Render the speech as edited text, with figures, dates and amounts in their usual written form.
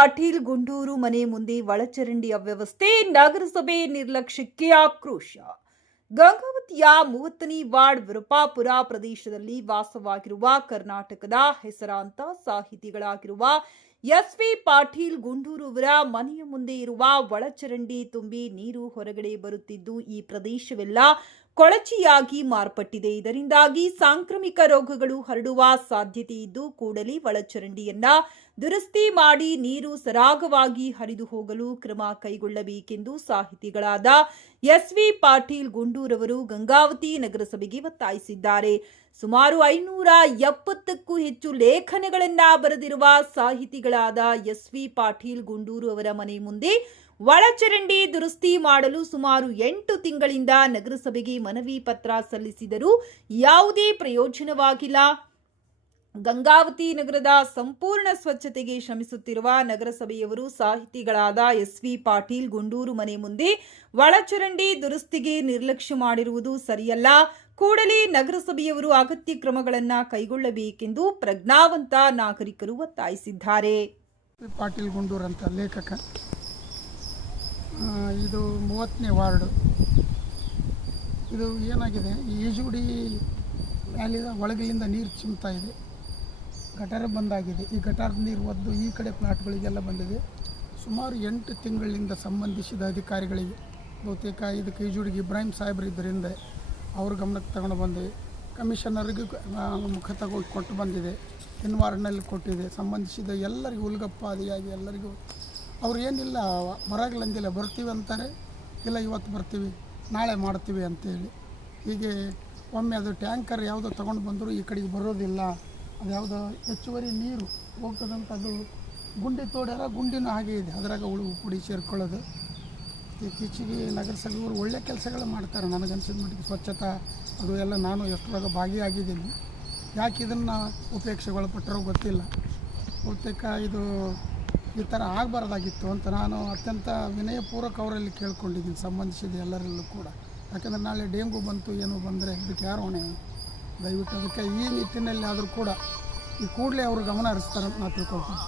ಪಾಟೀಲ್ ಗುಂಡೂರು ಮನೆ ಮುಂದೆ ಒಳಚರಂಡಿ ಅವ್ಯವಸ್ಥೆ, ನಗರಸಭೆ ನಿರ್ಲಕ್ಷ್ಯಕ್ಕೆ ಆಕ್ರೋಶ. ಗಂಗಾವತಿಯ 30ನೇ ವಾರ್ಡ್ ವಿರುಪಾಪುರ ಪ್ರದೇಶದಲ್ಲಿ ವಾಸವಾಗಿರುವ ಕರ್ನಾಟಕದ ಹೆಸರಾಂತ ಸಾಹಿತಿಗಳಾಗಿರುವ ಎಸ್.ವಿ. ಪಾಟೀಲ್ ಗುಂಡೂರು ಅವರ ಮನೆಯ ಮುಂದೆ ಇರುವ ಒಳಚರಂಡಿ ತುಂಬಿ ನೀರು ಹೊರಗಡೆ ಬರುತ್ತಿದ್ದು ಈ ಪ್ರದೇಶವೆಲ್ಲ ಕೊಳಚೆಯಾಗಿ ಮಾರ್ಪಟ್ಟಿದೆ. ಇದರಿಂದಾಗಿ ಸಾಂಕ್ರಾಮಿಕ ರೋಗಗಳು ಹರಡುವ ಸಾಧ್ಯತೆ ಇದ್ದು ಕೂಡಲೇ ಒಳಚರಂಡಿಯನ್ನ ದುರಸ್ತಿ ಮಾಡಿ ನೀರು ಸರಾಗವಾಗಿ ಹರಿದು ಹೋಗಲು ಕ್ರಮ ಕೈಗೊಳ್ಳಬೇಕೆಂದು ಸಾಹಿತಿಗಳಾದ ಎಸ್.ವಿ. ಪಾಟೀಲ್ ಗುಂಡೂರವರು ಗಂಗಾವತಿ ನಗರಸಭೆಗೆ ಒತ್ತಾಯಿಸಿದ್ದಾರೆ. ಸುಮಾರು 570ಕ್ಕೂ ಹೆಚ್ಚು ಲೇಖನಗಳನ್ನ ಬರೆದಿರುವ ಸಾಹಿತಿಗಳಾದ ಎಸ್.ವಿ. ಪಾಟೀಲ್ ಗುಂಡೂರು ಅವರ ಮನೆ ಮುಂದೆ ಒಳಚರಂಡಿ ದುರಸ್ತಿ ಮಾಡಲು ಸುಮಾರು 8 ತಿಂಗಳಿಂದ ನಗರಸಭೆಗೆ ಮನವಿ ಪತ್ರ ಸಲ್ಲಿಸಿದರೂ ಯಾವುದೇ ಪ್ರಯೋಜನವಾಗಿಲ್ಲ. ಗಂಗಾವತಿ ನಗರದ ಸಂಪೂರ್ಣ ಸ್ವಚ್ಛತೆಗೆ ಶ್ರಮಿಸುತ್ತಿರುವ ನಗರಸಭೆಯವರು ಸಾಹಿತಿಗಳಾದ ಎಸ್.ವಿ. ಪಾಟೀಲ್ ಗುಂಡೂರು ಮನೆ ಮುಂದೆ ಒಳಚರಂಡಿ ದುರಸ್ತಿಗೆ ನಿರ್ಲಕ್ಷ್ಯ ಮಾಡಿರುವುದು ಸರಿಯಲ್ಲ. ಕೂಡಲೇ ನಗರಸಭೆಯವರು ಅಗತ್ಯ ಕ್ರಮಗಳನ್ನು ಕೈಗೊಳ್ಳಬೇಕೆಂದು ಪ್ರಜ್ಞಾವಂತ ನಾಗರಿಕರು ಒತ್ತಾಯಿಸಿದ್ದಾರೆ. ಪಾಟೀಲ್ ಗುಂಡೂರು ಅಂತ ಲೇಖಕ. ಇದು 30ನೇ ವಾರ್ಡು. ಇದು ಏನಾಗಿದೆ, ಈಜುಗುಡಿ ಮ್ಯಾಲಿದ ಒಳಗಿಲಿಂದ ನೀರು ಚಿಮ್ತಾ ಇದೆ. ಗಟಾರ ಬಂದಾಗಿದೆ. ಈ ಗಟಾರದ ನೀರು ಒದ್ದು ಈ ಕಡೆ ಪ್ಲಾಟ್ಗಳಿಗೆಲ್ಲ ಬಂದಿದೆ. ಸುಮಾರು 8 ತಿಂಗಳಿಂದ ಸಂಬಂಧಿಸಿದ ಅಧಿಕಾರಿಗಳಿಗೆ, ಬಹುತೇಕ ಇದಕ್ಕೆ ಈಜುಡಿಗೆ ಇಬ್ರಾಹಿಂ ಸಾಹೇಬ್ರು ಇದರಿಂದ ಅವ್ರ ಗಮನಕ್ಕೆ ತಗೊಂಡು ಬಂದಿದೆ. ಕಮಿಷನರ್ಗೂ ಮುಖ ಕೊಟ್ಟು ಬಂದಿದೆ. ವಾರ್ಡ್ನಲ್ಲಿ ಕೊಟ್ಟಿದೆ. ಸಂಬಂಧಿಸಿದ ಎಲ್ಲರಿಗೂ ಉಲ್ಗಪ್ಪಾದಿಯಾಗಿ ಎಲ್ಲರಿಗೂ ಅವ್ರು ಏನಿಲ್ಲ ಬರಾಗಲಂದಿಲ್ಲ, ಬರ್ತೀವಿ ಅಂತಾರೆ, ಇಲ್ಲ ಇವತ್ತು ಬರ್ತೀವಿ ನಾಳೆ ಮಾಡ್ತೀವಿ ಅಂತೇಳಿ. ಹೀಗೆ ಒಮ್ಮೆ ಅದು ಟ್ಯಾಂಕರ್ ಯಾವುದೋ ತೊಗೊಂಡು ಬಂದರೂ ಈ ಕಡೆಗೆ ಬರೋದಿಲ್ಲ. ಅದು ಯಾವುದೋ ಹೆಚ್ಚುವರಿ ನೀರು ಹೋಗ್ತದಂಥದ್ದು ಗುಂಡಿ ತೋಡ್ಯಾರ, ಗುಂಡಿನೂ ಹಾಗೆ ಇದೆ, ಅದರಾಗ ಉಳುವು ಪುಡಿ ಸೇರ್ಕೊಳ್ಳೋದು. ಇತ್ತೀಚೆಗೆ ನಗರಸಭೆಯವರು ಒಳ್ಳೆಯ ಕೆಲಸಗಳು ಮಾಡ್ತಾರೆ. ನನಗನ್ಸಿದ ಮಟ್ಟಿಗೆ ಸ್ವಚ್ಛತಾ ಅದು ಎಲ್ಲ ನಾನು ಎಷ್ಟರಾಗ ಭಾಗಿಯಾಗಿದ್ದೀನಿ. ಯಾಕೆ ಇದನ್ನು ಉಪೇಕ್ಷೆಗೊಳಪಟ್ಟರೋ ಗೊತ್ತಿಲ್ಲ. ಬಹುತೇಕ ಇದು ಈ ಥರ ಆಗಬಾರ್ದಾಗಿತ್ತು ಅಂತ ನಾನು ಅತ್ಯಂತ ವಿನಯಪೂರ್ವಕ ಅವರಲ್ಲಿ ಕೇಳ್ಕೊಂಡಿದ್ದೀನಿ, ಸಂಬಂಧಿಸಿದ ಎಲ್ಲರಲ್ಲೂ ಕೂಡ. ಯಾಕಂದರೆ ನಾಳೆ ಡೆಂಗು ಬಂತು ಏನೋ ಬಂದರೆ ಇದಕ್ಕೆ ಯಾರು ಹೊಣೆ? ದಯವಿಟ್ಟು ಅದಕ್ಕೆ ಈ ನಿಟ್ಟಿನಲ್ಲಿ ಆದರೂ ಕೂಡ ಈ ಕೂಡಲೇ ಅವರು ಗಮನ ಹರಿಸ್ತಾರೆ ಅಂತ ನಾನು ತಿಳ್ಕೊಳ್ತೀನಿ.